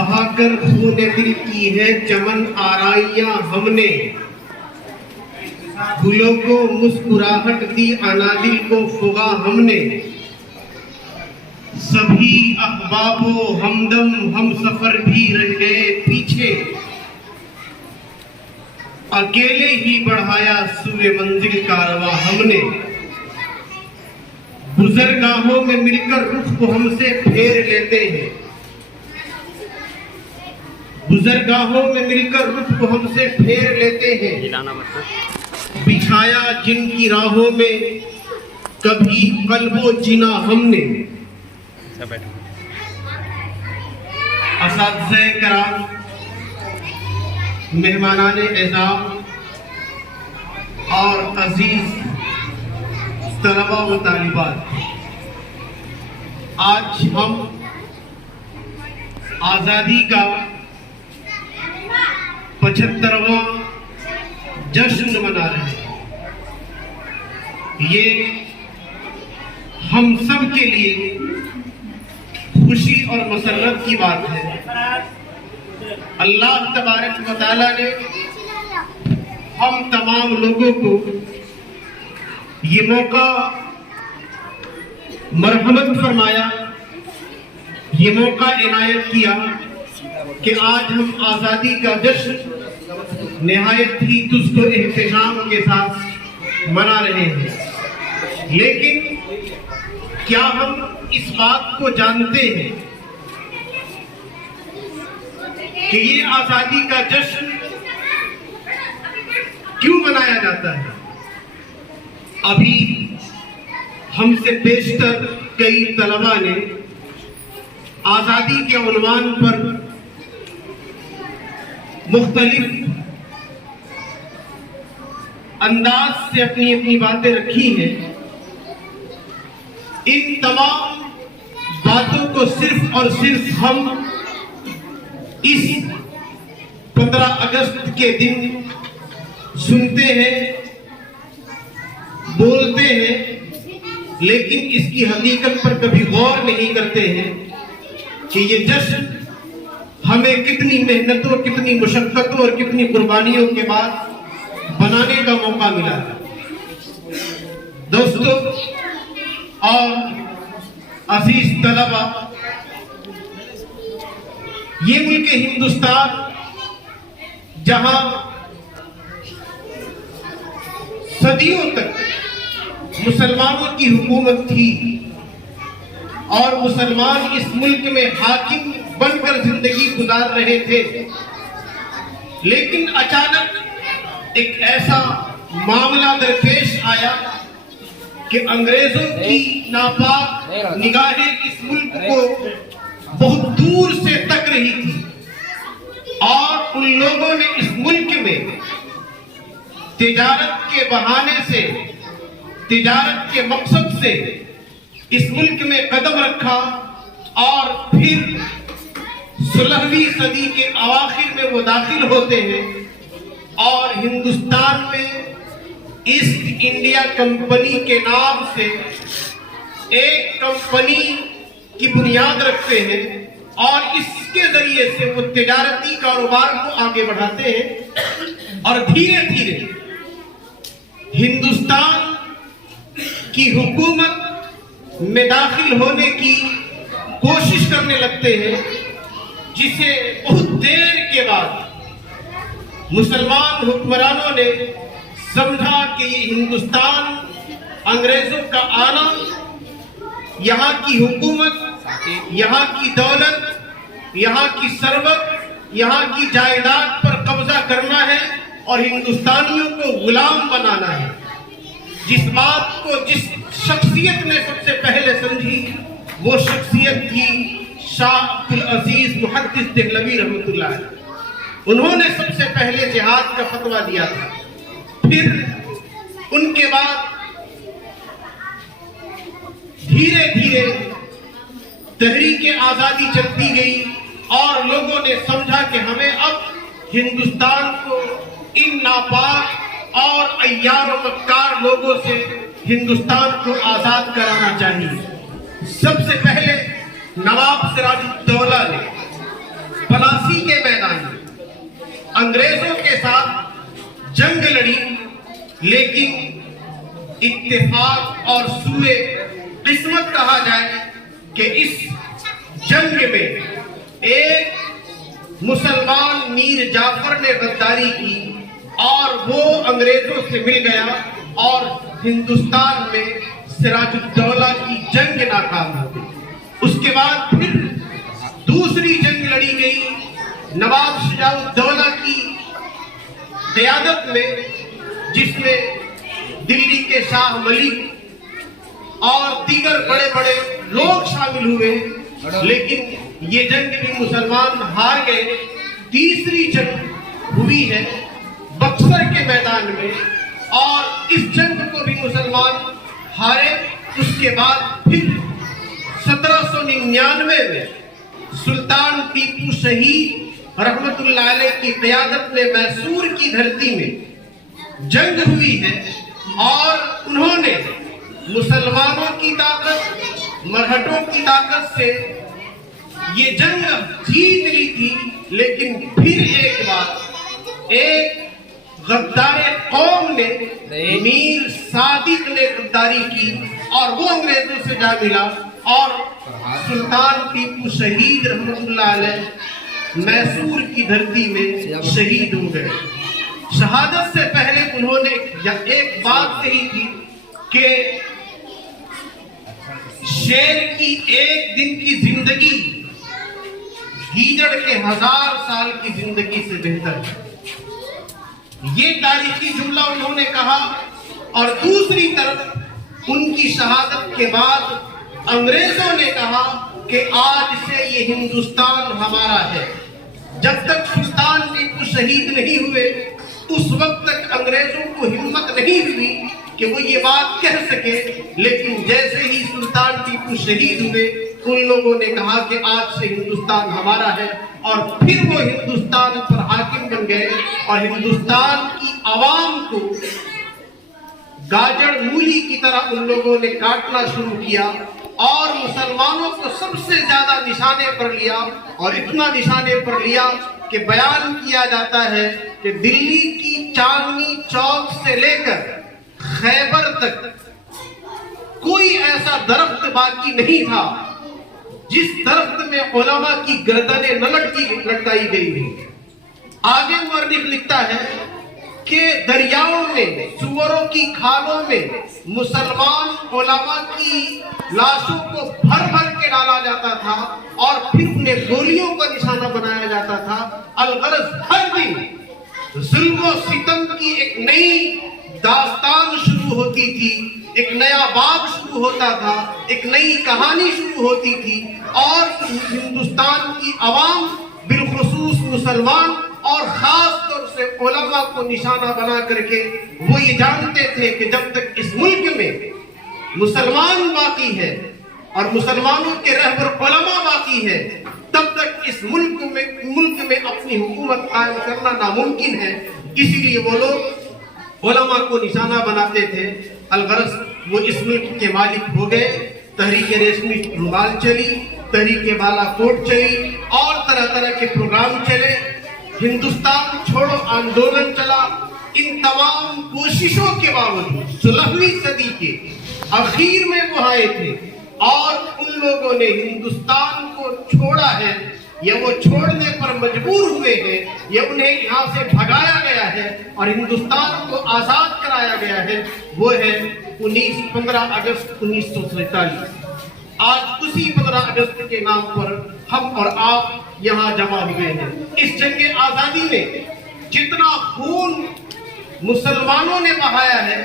بہا کر خون دل کی ہے چمن آرائیاں ہم نے، گلوں کو مسکراہٹ دی انادل کو فغا ہم نے، سبھی احباب و ہمدم ہم سفر بھی رہ گئے پیچھے، اکیلے ہی بڑھایا سوئے منزل کارواں ہم نے، گزرگاہوں میں مل کر رخ کو ہم سے پھیر لیتے ہیں، گزرگاہوں میں مل کر رخ کو ہم سے پھیر لیتے ہیں، بچھایا جن کی راہوں میں کبھی قلب و جنا ہم نے۔ اساتذہ کرام، مہمانان اعزام اور عزیز طلباء و طالبات، آج ہم آزادی کا 75واں جشن منا رہے ہیں۔ یہ ہم سب کے لیے خوشی اور مسرت کی بات ہے۔ اللہ تبارک و تعالیٰ نے ہم تمام لوگوں کو یہ موقع مرحمت فرمایا، یہ موقع عنایت کیا کہ آج ہم آزادی کا جشن نہایت ہی تجھ کو احتشام کے ساتھ منا رہے ہیں۔ لیکن کیا ہم اس بات کو جانتے ہیں کہ یہ آزادی کا جشن کیوں منایا جاتا ہے؟ ابھی ہم سے بیشتر کئی طلباء نے آزادی کے عنوان پر مختلف انداز سے اپنی اپنی باتیں رکھی ہیں۔ ان تمام باتوں کو صرف اور صرف ہم اس 15 اگست کے دن سنتے ہیں، بولتے ہیں، لیکن اس کی حقیقت پر کبھی غور نہیں کرتے ہیں کہ یہ جشن ہمیں کتنی محنتوں، کتنی مشقتوں اور کتنی قربانیوں کے بعد بنانے کا موقع ملا۔ دوستو اور عزیز طلباء، یہ ملک ہندوستان جہاں صدیوں تک مسلمانوں کی حکومت تھی اور مسلمان اس ملک میں حاکم بن کر زندگی گزار رہے تھے، لیکن اچانک ایک ایسا معاملہ درپیش آیا کہ انگریزوں کی ناپاک نگاہیں اس ملک کو بہت دور سے تک رہی تھی اور ان لوگوں نے اس ملک میں تجارت کے بہانے سے، تجارت کے مقصد سے اس ملک میں قدم رکھا اور پھر 16ویں صدی کے اواخر میں وہ داخل ہوتے ہیں اور ہندوستان میں ایسٹ انڈیا کمپنی کے نام سے ایک کمپنی کی بنیاد رکھتے ہیں اور اس کے ذریعے سے وہ تجارتی کاروبار کو آگے بڑھاتے ہیں اور دھیرے دھیرے ہندوستان کی حکومت میں داخل ہونے کی کوشش کرنے لگتے ہیں، جسے بہت دیر کے بعد مسلمان حکمرانوں نے سمجھا کہ یہ ہندوستان انگریزوں کا آنا، یہاں کی حکومت، یہاں کی دولت، یہاں کی ثروت، یہاں کی جائیداد پر قبضہ کرنا ہے اور ہندوستانیوں کو غلام بنانا ہے۔ جس بات کو جس شخصیت نے سب سے پہلے سمجھی وہ شخصیت تھی شاہ عبدالعزیز محدث دہلوی رحمۃ اللہ علیہ۔ انہوں نے سب سے پہلے جہاد کا فتویٰ دیا تھا، پھر ان کے بعد دھیرے دھیرے تحریک آزادی چلتی گئی اور لوگوں نے سمجھا کہ ہمیں اب ہندوستان کو ان ناپاک اور عیار و مکار لوگوں سے ہندوستان کو آزاد کرانا چاہیے۔ سب سے پہلے نواب سراج الدولہ نے انگریزوں کے ساتھ جنگ لڑی، لیکن اتفاق اور سوئے قسمت کہا جائے کہ اس جنگ میں ایک مسلمان میر جعفر نے غداری کی اور وہ انگریزوں سے مل گیا اور ہندوستان میں سراج الدولہ کی جنگ ناکام ہو گئی۔ اس کے بعد پھر دوسری جنگ لڑی گئی نواب شجاع الدولہ کی قیادت میں، جس میں دلی کے شاہ ملک اور دیگر بڑے بڑے لوگ شامل ہوئے، لیکن یہ جنگ بھی مسلمان ہار گئے۔ تیسری جنگ ہوئی ہے بکسر کے میدان میں اور اس جنگ کو بھی مسلمان ہارے۔ اس کے بعد پھر 1799 میں سلطان ٹیپو شہید رحمت اللہ علیہ کی قیادت میں میسور کی دھرتی میں جنگ ہوئی ہے اور انہوں نے مسلمانوں کی طاقت، مرہٹوں کی طاقت سے یہ جنگ جیت لی تھی، لیکن پھر ایک بار ایک غدار قوم نے، میر صادق نے غداری کی اور وہ انگریزوں سے جا ملا اور سلطان ٹیپو شہید رحمت اللہ علیہ میسور کی دھرتی میں شہید ہو گئے۔ شہادت سے پہلے انہوں نے ایک بات کہی تھی کہ شیر کی ایک دن کی زندگی گیدڑ کے 1000 سال کی زندگی سے بہتر ہے۔ یہ تاریخی جملہ انہوں نے کہا، اور دوسری طرف ان کی شہادت کے بعد انگریزوں نے کہا کہ آج سے یہ ہندوستان ہمارا ہے۔ جب تک سلطان ٹیپو شہید نہیں ہوئے اس وقت تک انگریزوں کو ہمت نہیں ہوئی کہ وہ یہ بات کہہ سکے، لیکن جیسے ہی سلطان ٹیپو شہید ہوئے ان لوگوں نے کہا کہ آج سے ہندوستان ہمارا ہے، اور پھر وہ ہندوستان پر حاکم بن گئے اور ہندوستان کی عوام کو گاجر مولی کی طرح ان لوگوں نے کاٹنا شروع کیا اور مسلمانوں کو سب سے زیادہ نشانے پر لیا، اور اتنا نشانے پر لیا کہ بیان کیا جاتا ہے کہ دلی کی چاندنی چوک سے لے کر خیبر تک کوئی ایسا درخت باقی نہیں تھا جس درخت میں علماء کی گردنیں نہ لٹکائی گئی ہیں۔ آگے مورخ لکھتا ہے کہ دریاؤں میں، سوروں کی کھالوں میں مسلمان علماء کی لاشوں کو بھر بھر کے ڈالا جاتا تھا اور پھر انہیں گولیوں کا نشانہ بنایا جاتا تھا۔ الغرض ہر دن ظلم و ستم کی ایک نئی داستان شروع ہوتی تھی، ایک نیا باب شروع ہوتا تھا، ایک نئی کہانی شروع ہوتی تھی، اور ہندوستان کی عوام بالخصوص مسلمان اور خاص طور سے علماء کو نشانہ بنا کر کے وہ یہ جانتے تھے کہ جب تک اس ملک میں مسلمان باقی ہے اور مسلمانوں کے رہبر علماء باقی ہے تب تک اس ملک میں اپنی حکومت قائم کرنا ناممکن ہے۔ اسی لیے وہ لوگ علماء کو نشانہ بناتے تھے۔ الغرض وہ اس ملک کے مالک ہو گئے۔ تحریک ریشمی رومال چلی، تحریک بالا کوٹ چلی اور طرح طرح کے پروگرام چلے، ہندوستان چھوڑو آندولن چلا۔ ان تمام کوششوں کے باوجود 16ویں صدی کے آخر میں وہ آئے تھے اور ان لوگوں نے ہندوستان کو چھوڑا ہے، یا وہ چھوڑنے پر مجبور ہوئے ہیں، یا انہیں یہاں سے بھگایا گیا ہے اور ہندوستان کو آزاد کرایا گیا ہے۔ وہ ہے 15 اگست 1947۔ آج اسی 15 اگست کے نام پر ہم اور آپ یہاں جمع ہوئے ہیں۔ اس جنگ آزادی میں جتنا خون مسلمانوں نے بہایا ہے،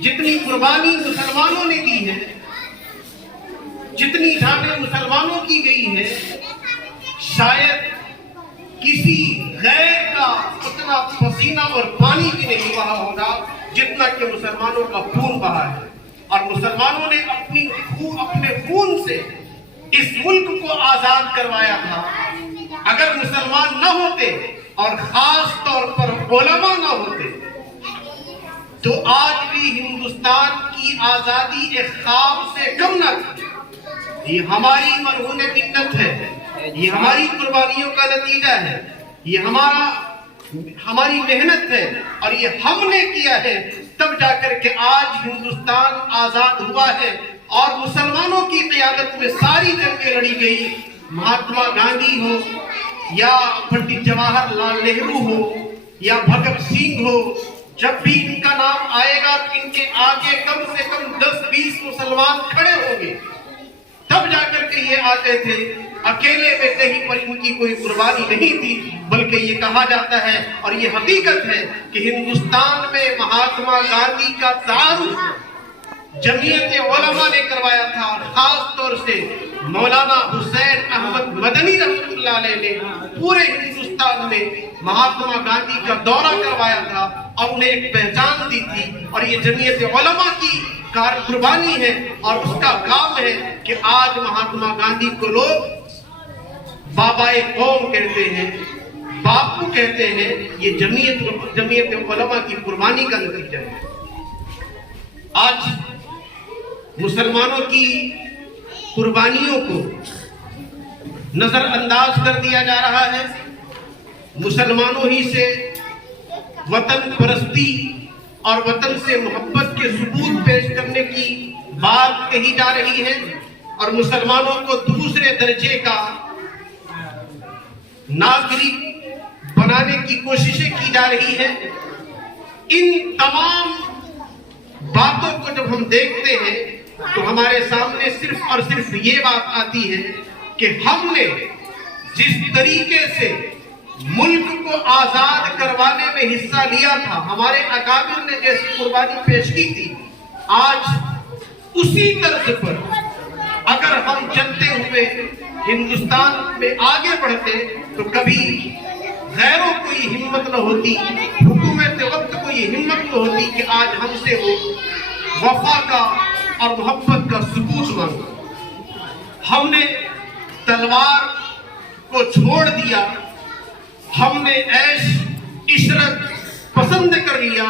جتنی قربانی مسلمانوں نے دی ہے، جتنی جانیں مسلمانوں کی گئی ہے، شاید کسی غیر کا اتنا پسینہ اور پانی بھی نہیں بہا ہوگا جتنا کہ مسلمانوں کا خون بہا ہے۔ اور مسلمانوں نے اپنے خون سے اس ملک کو آزاد کروایا تھا۔ اگر مسلمان نہ ہوتے اور خاص طور پر علماء نہ ہوتے تو آج بھی ہندوستان کی آزادی ایک خواب سے کم نہ تھی۔ یہ ہماری مرہون منت ہے، یہ ہماری قربانیوں کا نتیجہ ہے، یہ ہمارا ہماری محنت ہے اور یہ ہم نے کیا ہے، تب جا کر کے آج ہندوستان آزاد ہوا ہے اور مسلمانوں کی قیادت میں ساری جنگیں لڑی گئی۔ مہاتما گاندھی ہو یا پنڈت جواہر لال نہرو ہو یا بھگت سنگھ ہو، جب بھی ان کا نام آئے گا تو ان کے آگے کم سے کم 10-20 مسلمان کھڑے ہوں گے، تب جا کر کے یہ آتے تھے۔ اکیلے میں کہیں پر ان کی کوئی قربانی نہیں تھی، بلکہ یہ کہا جاتا ہے اور یہ حقیقت ہے کہ ہندوستان میں مہاتما گاندھی کا تعارف جمعیت علماء نے کروایا تھا، اور خاص طور سے مولانا حسین احمد مدنی رحمۃ اللہ علیہ نے پورے ہندوستان میں مہاتما گاندھی کا دورہ کروایا تھا اور انہیں ایک پہچان دی تھی، اور یہ جمعیت علماء کی قربانی ہے اور اس کا کام ہے کہ آج مہاتما گاندھی کو لوگ بابا قوم کہتے ہیں، باپو کہتے ہیں۔ یہ جمعیت علماء کی قربانی کا نتیجہ ہے۔ آج مسلمانوں کی قربانیوں کو نظر انداز کر دیا جا رہا ہے، مسلمانوں ہی سے وطن پرستی اور وطن سے محبت کے ثبوت پیش کرنے کی بات کہی جا رہی ہے، اور مسلمانوں کو دوسرے درجے کا ناگرک بنانے کی کوششیں کی جا رہی ہیں۔ ان تمام باتوں کو جب ہم دیکھتے ہیں تو ہمارے سامنے صرف اور صرف یہ بات آتی ہے کہ ہم نے جس طریقے سے ملک کو آزاد کروانے میں حصہ لیا تھا، ہمارے اکابر نے جیسی قربانی پیش کی تھی، آج اسی طرز پر اگر ہم چلتے ہوئے ہندوستان میں آگے بڑھتے تو کبھی غیروں کو یہ ہمت نہ ہوتی، حکومت وقت کو یہ ہمت نہ ہوتی کہ آج ہم سے وہ وفا کا اور محبت کا ثبوت مانگا۔ ہم نے تلوار کو چھوڑ دیا، ہم نے عیش عشرت پسند کر لیا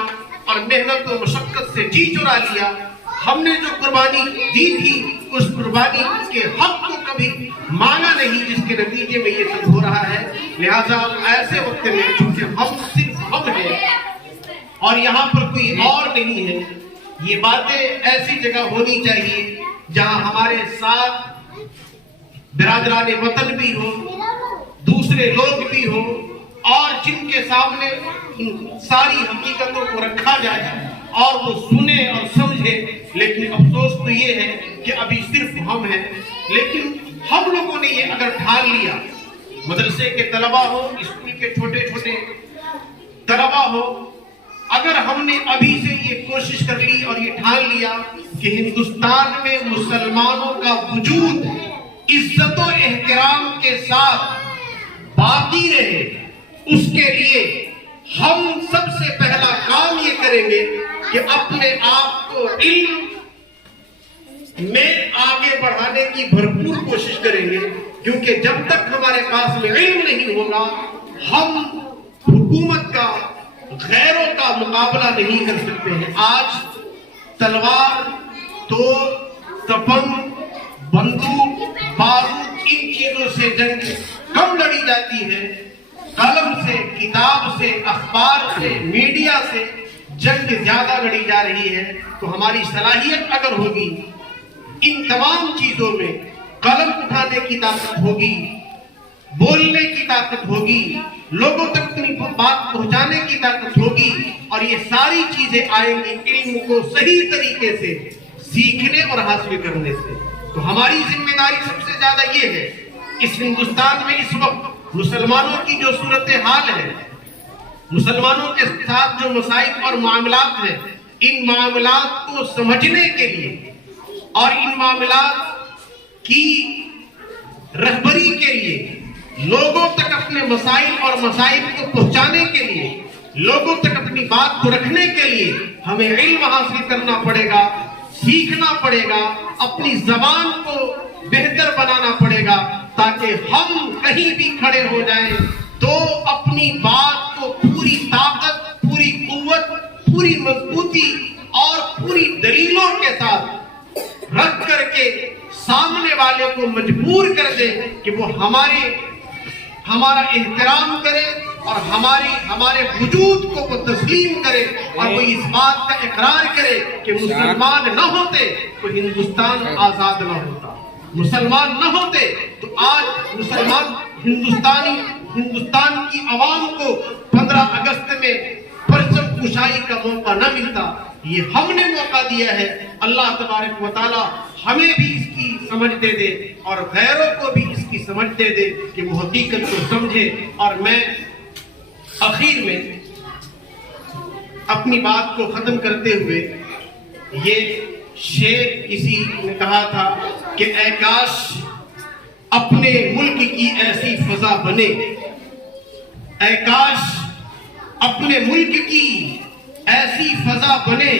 اور محنت و مشقت سے جی چرا لیا۔ ہم نے جو قربانی دی تھی اس قربانی کے حق کو کبھی مانا نہیں، جس کے نتیجے میں یہ سب ہو رہا ہے۔ لہٰذا ایسے وقت میں چونکہ ہم صرف ہم ہیں اور یہاں پر کوئی اور نہیں ہے، یہ باتیں ایسی جگہ ہونی چاہیے جہاں ہمارے ساتھ برادران وطن بھی ہو، دوسرے لوگ بھی ہو، اور جن کے سامنے ساری حقیقتوں کو رکھا جائے اور وہ سنے اور سمجھے۔ لیکن افسوس تو یہ ہے کہ ابھی صرف ہم ہیں، لیکن ہم لوگوں نے یہ اگر ٹھان لیا، مدرسے کے طلبہ ہو، اسکول کے چھوٹے چھوٹے طلبہ ہو، اگر ہم نے ابھی سے یہ کوشش کر لی اور یہ ٹھان لیا کہ ہندوستان میں مسلمانوں کا وجود عزت و احترام کے ساتھ باقی رہے، اس کے لیے ہم سب سے پہلا کام یہ کریں گے کہ اپنے آپ کو علم میں آگے بڑھانے کی بھرپور کوشش کریں گے، کیونکہ جب تک ہمارے پاس میں علم نہیں ہوگا ہم حکومت کا، غیروں کا مقابلہ نہیں کر سکتے ہیں۔ آج تلوار، توپ، تپنگ، بندوق، بارود، ان چیزوں سے جنگ کم لڑی جاتی ہے، قلم سے، کتاب سے، اخبار سے، میڈیا سے جنگ زیادہ لڑی جا رہی ہے۔ تو ہماری صلاحیت اگر ہوگی ان تمام چیزوں میں، قلم اٹھانے کی طاقت ہوگی، بولنے کی طاقت ہوگی، لوگوں تک اپنی بات پہنچانے کی طاقت ہوگی، اور یہ ساری چیزیں آئیں گی علم کو صحیح طریقے سے سیکھنے اور حاصل کرنے سے۔ تو ہماری ذمہ داری سب سے زیادہ یہ ہے، اس ہندوستان میں اس وقت مسلمانوں کی جو صورتحال ہے، مسلمانوں کے ساتھ جو مسائل اور معاملات ہیں، ان معاملات کو سمجھنے کے لیے اور ان معاملات کی رہبری کے لیے، لوگوں تک اپنے مسائل اور مسائل کو پہنچانے کے لیے، لوگوں تک اپنی بات کو رکھنے کے لیے ہمیں علم حاصل کرنا پڑے گا، سیکھنا پڑے گا، اپنی زبان کو بہتر بنانا پڑے گا، تاکہ ہم کہیں بھی کھڑے ہو جائیں تو اپنی بات کو پوری طاقت، پوری قوت، پوری مضبوطی اور پوری دلیلوں کے ساتھ رکھ کر کے سامنے والے کو مجبور کر دے کہ وہ ہمارا احترام کرے، اور ہمارے وجود کو وہ تسلیم کرے اور وہ اس بات کا اقرار کرے کہ مسلمان نہ ہوتے تو ہندوستان آزاد نہ ہوتا، مسلمان نہ ہوتے تو آج ہندوستان کی عوام کو 15 اگست میں پرچم کشائی کا موقع نہ ملتا۔ یہ ہم نے موقع دیا ہے۔ اللہ تبارک و تعالی ہمیں بھی اس کی سمجھ دے دے اور غیروں کو بھی اس کی سمجھ دے دے کہ وہ حقیقت کو سمجھے۔ اور میں آخر میں اپنی بات کو ختم کرتے ہوئے یہ شعر کسی نے کہا تھا کہ اے کاش اپنے ملک کی ایسی فضا بنے، اے کاش اپنے ملک کی ایسی فضا بنے،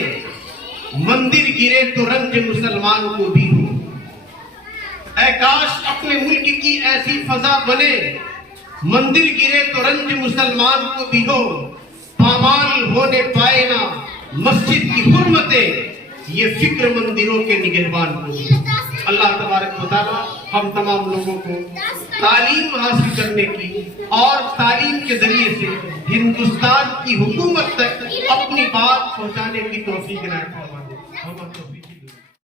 مندر گرے تو رنج مسلمان کو بھی ہو۔ اے کاش اپنے ملک کی ایسی فضا بنے، مندر گرے تو رنج مسلمان کو بھی ہو، پامال ہونے پائے نہ مسجد کی حرمتیں، یہ فکر مندروں کے نگہبان کو بھی۔ اللہ تبارک و تعالی ہم تمام لوگوں کو تعلیم حاصل کرنے کی اور تعلیم کے ذریعے سے ہندوستان کی حکومت تک اپنی بات پہنچانے کی توفیق عنایت فرمائے۔